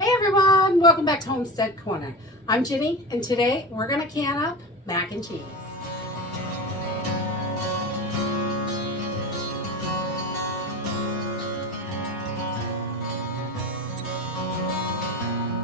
Hey everyone, welcome back to Homestead Corner. I'm Ginny, and today we're going to can up mac and cheese.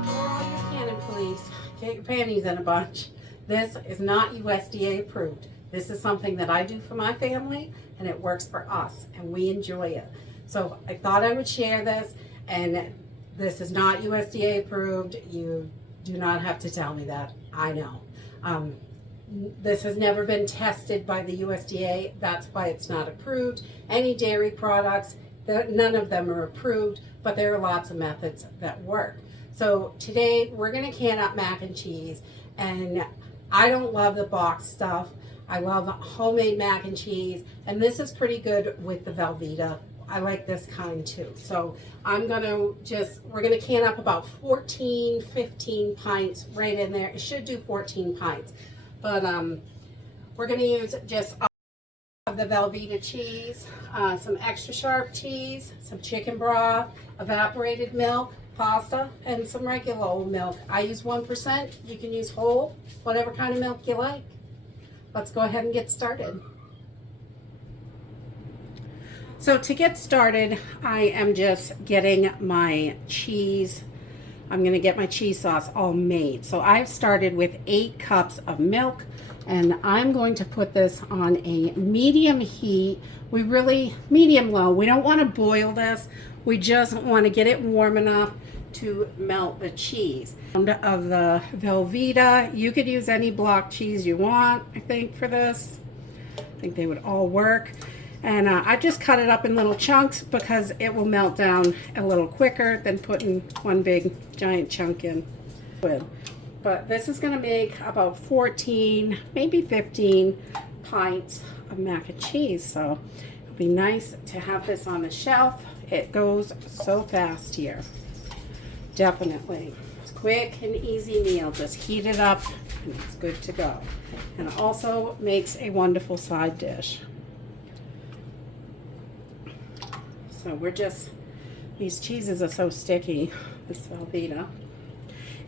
For all your canning police, get your panties in a bunch. This is not USDA approved. This is something that I do for my family, and it works for us, and we enjoy it. So I thought I would share this, and this is not USDA approved. You do not have to tell me that. I know. This has never been tested by the USDA. That's why it's not approved. Any dairy products, none of them are approved, but there are lots of methods that work. So today we're going to can up mac and cheese, and I don't love the box stuff. I love homemade mac and cheese, and this is pretty good with the Velveeta. I like this kind too. So we're gonna can up about 15 pints right in there. It should do 14 pints. But we're gonna use just of the Velveeta cheese, some extra sharp cheese, some chicken broth, evaporated milk, pasta, and some regular old milk. I use 1%. You can use whole, whatever kind of milk you like. Let's go ahead and get started. So to get started, I am just getting my cheese. I'm going to get my cheese sauce all made. So I've started with 8 cups of milk, and I'm going to put this on a medium heat. Medium low. We don't want to boil this. We just want to get it warm enough to melt the cheese. Of the Velveeta, you could use any block cheese you want, I think, for this. I think they would all work. And I just cut it up in little chunks because it will melt down a little quicker than putting one big giant chunk in. But this is going to make about 14, maybe 15 pints of mac and cheese. So it'll be nice to have this on the shelf. It goes so fast here. Definitely. It's a quick and easy meal. Just heat it up and it's good to go. And it also makes a wonderful side dish. So these cheeses are so sticky, this Velveeta.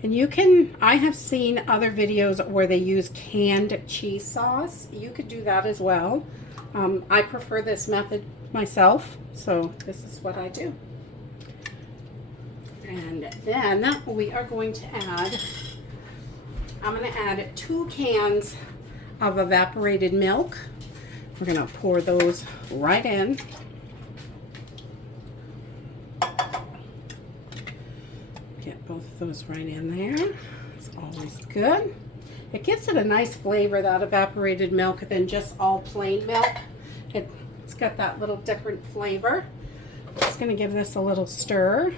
And I have seen other videos where they use canned cheese sauce. You could do that as well. I prefer this method myself, so this is what I do. And then we are going to I'm going to add 2 cans of evaporated milk. We're going to pour those right in. Get both of those right in there. It's always good. It gives it a nice flavor, that evaporated milk, than just all plain milk. It's got that little different flavor. Just going to give this a little stir.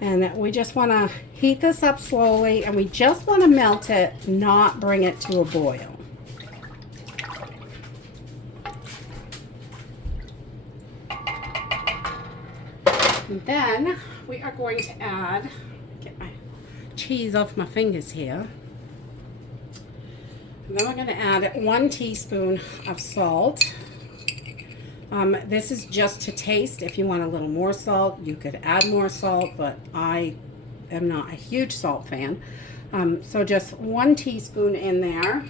And we just want to heat this up slowly, and we just want to melt it, not bring it to a boil. And then we are going to get my cheese off my fingers here. And then we're going to add 1 teaspoon of salt. This is just to taste. If you want a little more salt, you could add more salt, but I am not a huge salt fan. So just 1 teaspoon in there.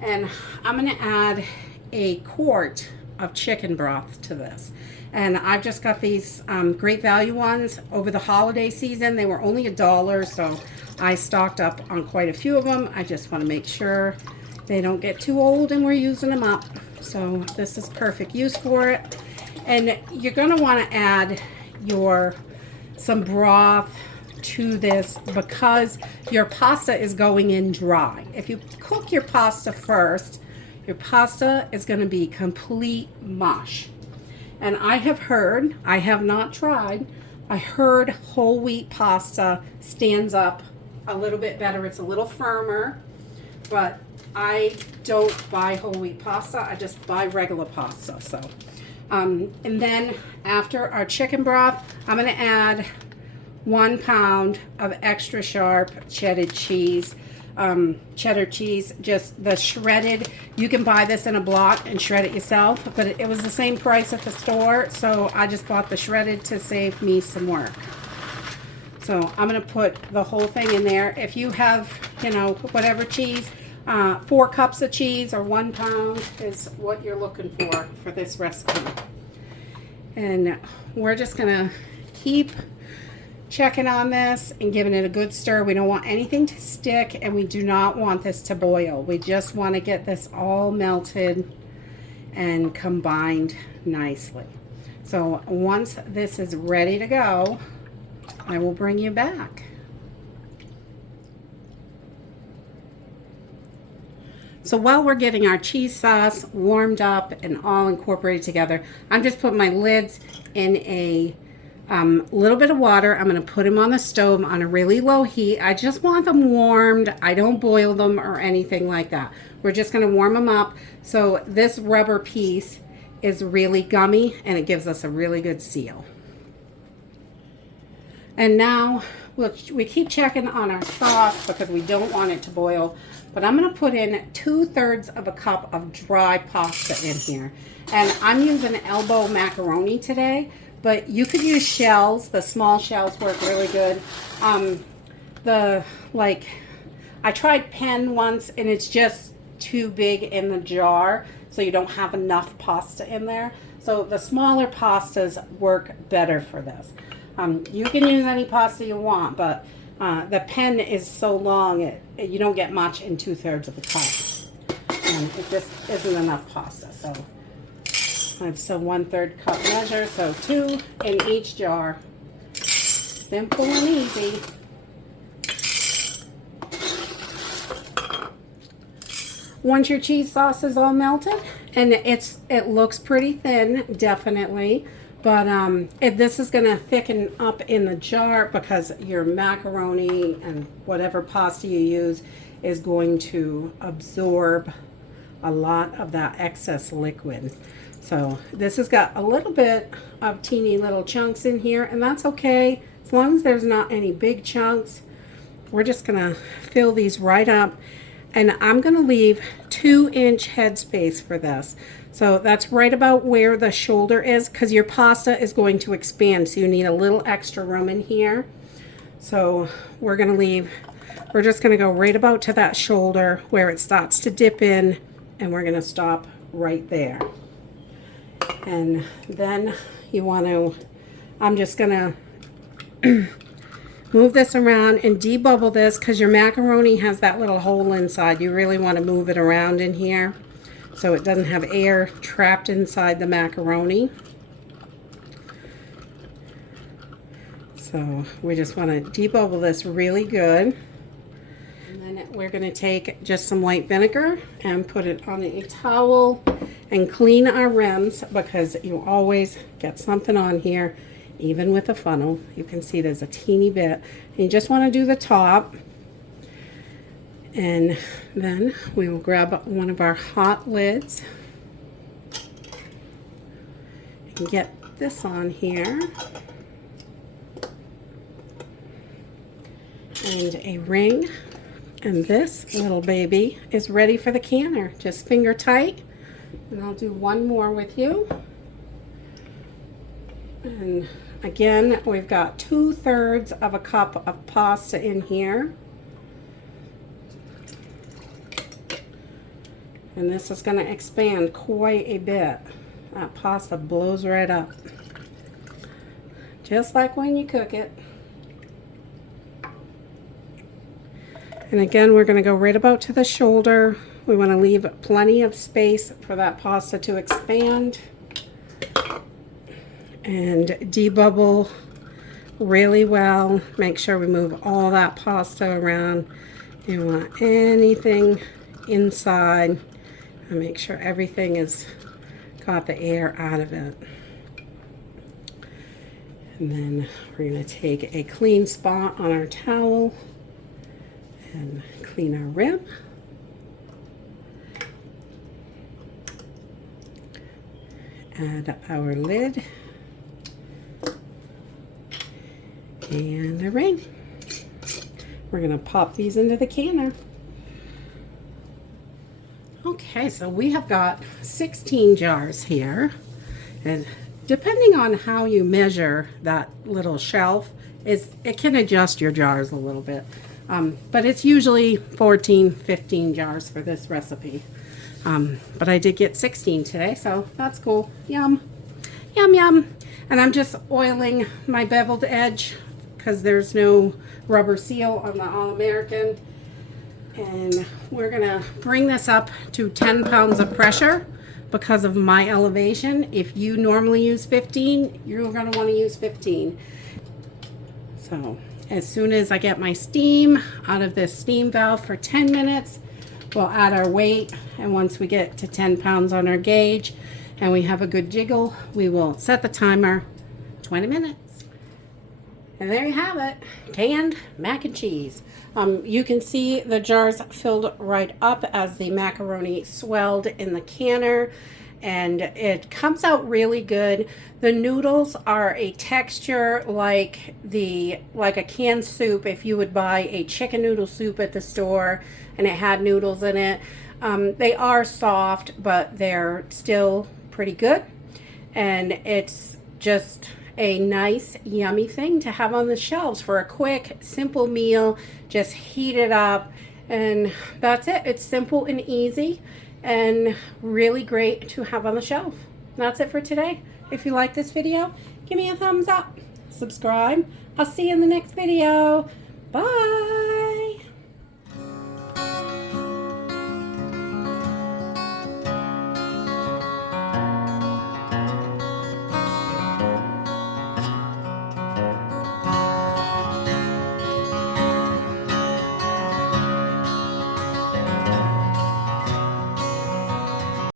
And I'm going to add a quart of chicken broth to this. And I've just got these Great Value ones over the holiday season. They were only $1, so I stocked up on quite a few of them. I just want to make sure they don't get too old and we're using them up. So this is perfect use for it. And you're going to want to add some broth to this because your pasta is going in dry. If you cook your pasta first, your pasta is going to be complete mush. And I have heard, I have not tried, I heard whole wheat pasta stands up a little bit better. It's a little firmer, but I don't buy whole wheat pasta. I just buy regular pasta. So, and then after our chicken broth, I'm going to add 1 pound of extra sharp cheddar cheese. cheddar cheese, just the shredded. You can buy this in a block and shred it yourself, but it was the same price at the store, so I just bought the shredded to save me some work. So I'm going to put the whole thing in there. If you have, you know, whatever cheese, 4 cups of cheese or 1 pound is what you're looking for this recipe. And we're just going to keep checking on this and giving it a good stir. We don't want anything to stick, and we do not want this to boil. We just want to get this all melted and combined nicely. So once this is ready to go, I will bring you back. So while we're getting our cheese sauce warmed up and all incorporated together, I'm just putting my lids in a little bit of water. I'm going to put them on the stove on a really low heat. I just want them warmed. I don't boil them or anything like that. We're just going to warm them up. So this rubber piece is really gummy and it gives us a really good seal. And now we keep checking on our sauce because we don't want it to boil. But I'm going to put in 2/3 of a cup of dry pasta in here. And I'm using elbow macaroni today, but you could use shells. The small shells work really good. I tried pen once and it's just too big in the jar, so you don't have enough pasta in there. So the smaller pastas work better for this. You can use any pasta you want, but the pen is so long, you don't get much in 2/3 of a cup. It just isn't enough pasta. So it's a 1/3 cup measure, so 2 in each jar. Simple and easy. Once your cheese sauce is all melted, and it looks pretty thin, definitely. But this is going to thicken up in the jar because your macaroni and whatever pasta you use is going to absorb a lot of that excess liquid. So this has got a little bit of teeny little chunks in here, and that's okay. As long as there's not any big chunks, we're just going to fill these right up. And I'm going to leave 2-inch headspace for this. So that's right about where the shoulder is, because your pasta is going to expand, so you need a little extra room in here. So we're just going to go right about to that shoulder where it starts to dip in, and we're going to stop right there. And then I'm just going to move this around and debubble this, because your macaroni has that little hole inside. You really want to move it around in here so it doesn't have air trapped inside the macaroni. So we just want to debubble this really good. And then we're going to take just some white vinegar and put it on a towel and clean our rims, because you always get something on here. Even with a funnel, you can see there's a teeny bit. And you just want to do the top. And then we will grab one of our hot lids and get this on here. And a ring. And this little baby is ready for the canner. Just finger tight. And I'll do one more with you. And again, we've got 2/3 of a cup of pasta in here. And this is going to expand quite a bit. That pasta blows right up. Just like when you cook it. And again, we're going to go right about to the shoulder. We want to leave plenty of space for that pasta to expand. And debubble really well. Make sure we move all that pasta around. You don't want anything inside. And make sure everything has got the air out of it. And then we're going to take a clean spot on our towel and clean our rim. Add our lid. And a ring. We're going to pop these into the canner. Okay, so we have got 16 jars here, and depending on how you measure that little shelf, it can adjust your jars a little bit. But it's usually 14, 15 jars for this recipe. But I did get 16 today, so that's cool. Yum, yum, yum. And I'm just oiling my beveled edge because there's no rubber seal on the All-American. And we're gonna bring this up to 10 pounds of pressure because of my elevation. If you normally use 15, you're gonna wanna use 15. So as soon as I get my steam out of this steam valve for 10 minutes, we'll add our weight. And once we get to 10 pounds on our gauge and we have a good jiggle, we will set the timer 20 minutes. And there you have it, canned mac and cheese. You can see the jars filled right up as the macaroni swelled in the canner, and it comes out really good. The noodles are a texture like a canned soup. If you would buy a chicken noodle soup at the store and it had noodles in it, they are soft, but they're still pretty good, and it's just a nice yummy thing to have on the shelves for a quick simple meal. Just heat it up and that's it. It's simple and easy and really great to have on the shelf. That's it for today. If you like this video, give me a thumbs up, subscribe. I'll see you in the next video. Bye.